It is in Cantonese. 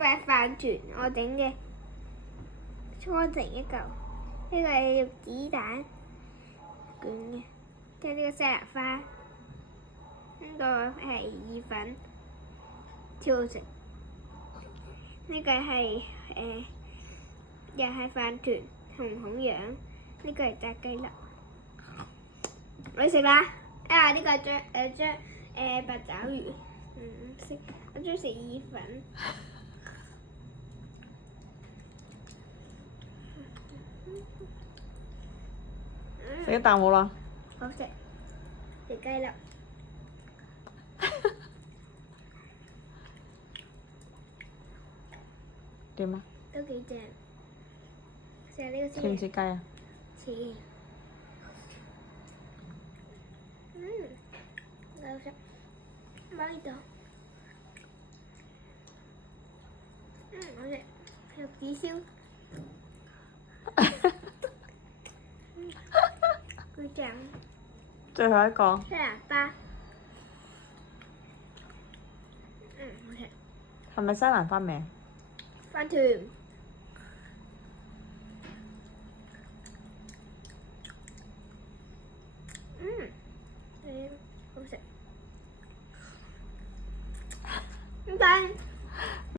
個係飯團，我整嘅搓成一嚿。呢個係用子彈捲嘅，跟住呢個西蘭花，呢個係意粉跳成。呢個係又係飯團紅紅樣。呢個係炸雞粒。我食啦！啊，呢個係八爪魚。食，我中意食意粉。食一啖好啦。好食，食雞粒。點啊？都幾正。食下呢個先。似唔似雞啊？似。好食。買呢度。好食。玉子燒。好正。最後一個。西蘭花。好食。係咪西蘭花味？飯團。好食。拜拜。